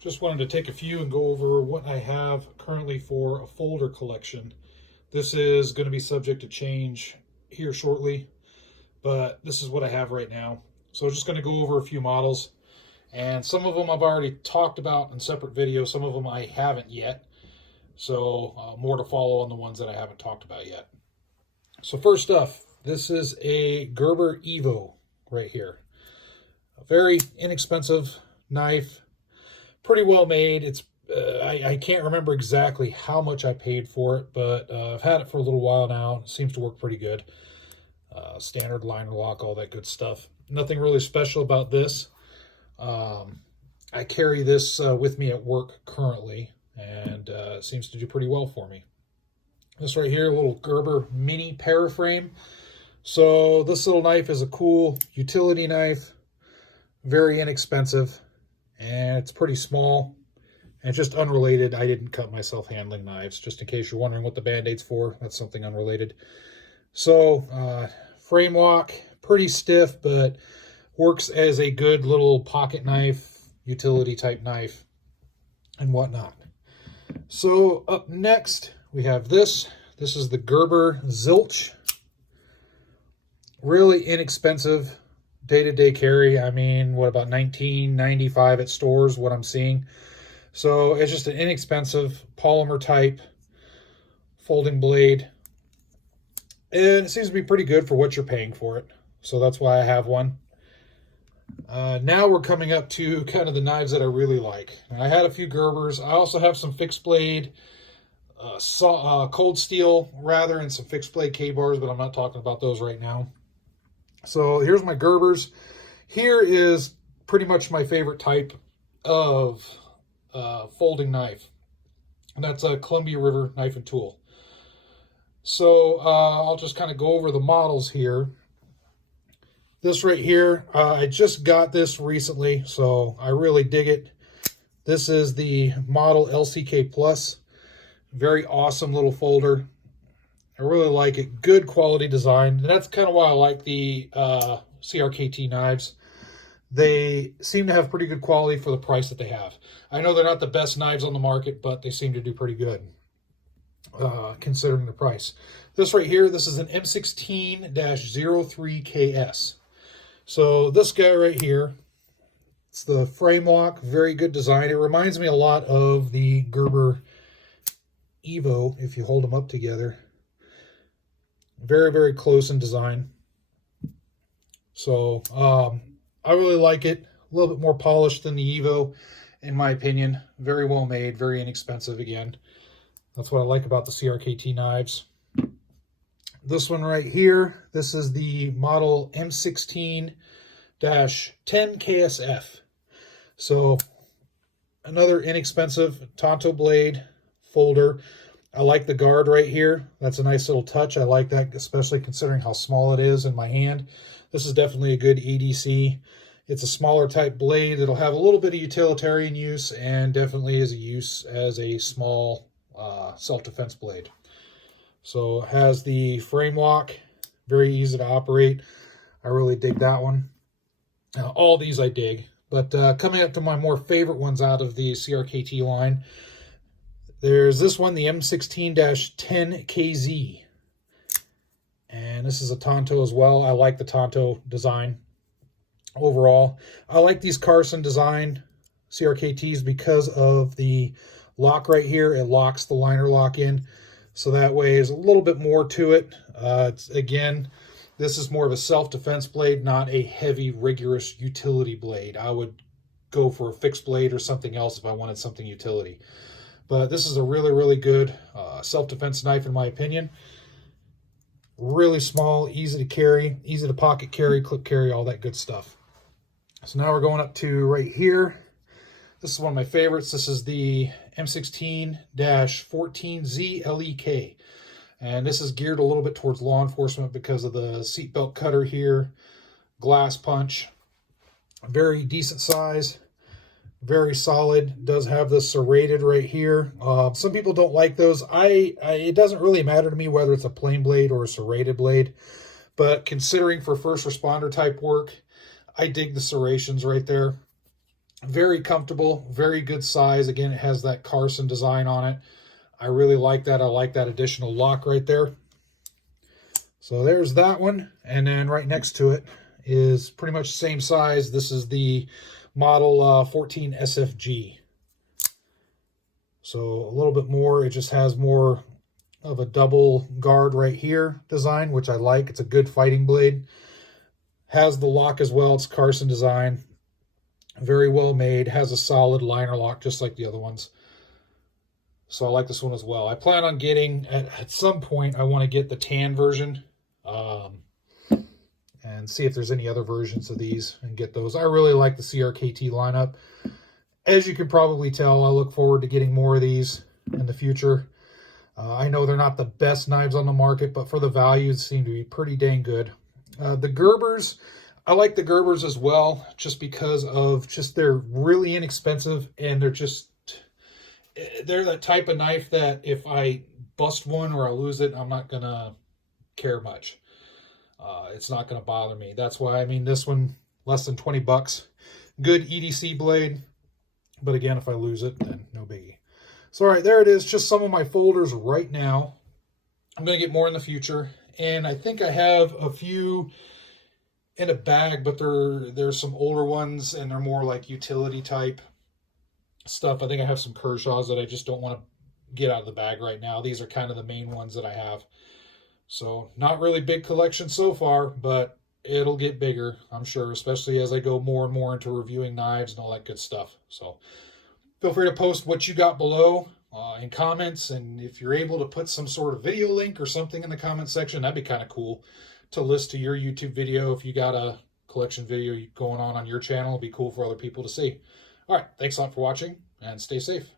Just wanted to take a few and go over what I have currently for a folder collection. This is going to be subject to change here shortly, but this is what I have right now. So I'm just going to go over a few models, and some of them I've already talked about in separate videos, some of them I haven't yet. So more to follow on the ones that I haven't talked about yet. So first off, this is a Gerber Evo right here. A very inexpensive knife, pretty well made. It's I can't remember exactly how much I paid for it, but I've had it for a little while now. It seems to work pretty good. Standard liner lock, all that good stuff. Nothing really special about this. I carry this with me at work currently, and it seems to do pretty well for me. This right here, a little Gerber mini Paraframe. So this little knife is a cool utility knife, very inexpensive, and it's pretty small. And just unrelated, I didn't cut myself handling knives, just in case you're wondering what the Band-Aid's for. That's something unrelated. So, frame lock, pretty stiff, but works as a good little pocket knife, utility type knife, and whatnot. So, up next, we have this. This is the Gerber Zilch. Really inexpensive day-to-day carry. I mean, what, about $19.95 at stores, what I'm seeing. So it's just an inexpensive polymer type folding blade. And it seems to be pretty good for what you're paying for it. So that's why I have one. Now we're coming up to kind of the knives that I really like. And I had a few Gerbers. I also have some fixed blade, cold steel rather, and some fixed blade K-bars, but I'm not talking about those right now. So here's my Gerbers. Here is pretty much my favorite type of folding knife, and that's a Columbia River knife and tool. So I'll just kind of go over the models here. This right here, I just got this recently, so I really dig it. This is the model LCK Plus. Very awesome little folder. I really like it. Good quality design. And that's kind of why I like the CRKT knives. They seem to have pretty good quality for the price that they have. I know they're not the best knives on the market, but they seem to do pretty good considering the price. This right here, this is an M16-03 Ks. So this guy right here, it's the frame lock, very good design. It reminds me a lot of the Gerber Evo, if you hold them up together. Very, very close in design. So, I really like it. A little bit more polished than the Evo, in my opinion. Very well made, very inexpensive again. That's what I like about the CRKT knives. This one right here, this is the model M16-10 Ksf. So, another inexpensive Tonto blade folder. I like the guard right here. That's a nice little touch. I like that, especially considering how small it is in my hand. This is definitely a good EDC. It's a smaller type blade. It'll have a little bit of utilitarian use and definitely is a use as a small self-defense blade. So it has the frame lock, very easy to operate. I really dig that one. Now, all these I dig, but coming up to my more favorite ones out of the CRKT line, there's this one, the M16-10 Ks. And this is a Tonto as well. I like the Tonto design overall. I like these Carson design CRKTs because of the lock right here. It locks the liner lock in. So that way is a little bit more to it. Again, this is more of a self-defense blade, not a heavy, rigorous utility blade. I would go for a fixed blade or something else if I wanted something utility. But this is a really, really good self-defense knife in my opinion. Really small, easy to carry, easy to pocket carry, clip carry, all that good stuff. So now we're going up to right here. This is one of my favorites. This is the M16-14Z LEK. And this is geared a little bit towards law enforcement because of the seatbelt cutter here, glass punch. Very decent size. Very solid. Does have the serrated right here. Some people don't like those. It doesn't really matter to me whether it's a plain blade or a serrated blade, but considering for first responder type work, I dig the serrations right there. Very comfortable, very good size. Again, it has that Carson design on it. I really like that. I like that additional lock right there. So there's that one. And then right next to it is pretty much the same size. This is the model 14 SFG. So a little bit more. It just has more of a double guard right here design, which I like. It's a good fighting blade. Has the lock as well. It's Carson design. Very well made. Has a solid liner lock just like the other ones. So I like this one as well. I plan on getting, at some point, I want to get the tan version and see if there's any other versions of these and get those. I really like the CRKT lineup. As you can probably tell, I look forward to getting more of these in the future. I know they're not the best knives on the market, but for the value, they seem to be pretty dang good. The Gerbers, I like the Gerbers as well, just because of they're really inexpensive, and they're that type of knife that if I bust one or I lose it, I'm not gonna care much. It's not gonna bother me. That's why, I mean, this one, less than 20 bucks. Good EDC blade, but again, if I lose it, then no biggie. So, all right, there it is. Just some of my folders right now. I'm going to get more in the future. And I think I have a few in a bag, but there's some older ones, and they're more like utility type stuff. I think I have some Kershaws that I just don't want to get out of the bag right now. These are kind of the main ones that I have. So, not really big collection so far, but it'll get bigger, I'm sure, especially as I go more and more into reviewing knives and all that good stuff. So, feel free to post what you got below in comments, and if you're able to put some sort of video link or something in the comment section, that'd be kind of cool to list to your YouTube video. If you got a collection video going on your channel, it'd be cool for other people to see. All right, thanks a lot for watching, and stay safe.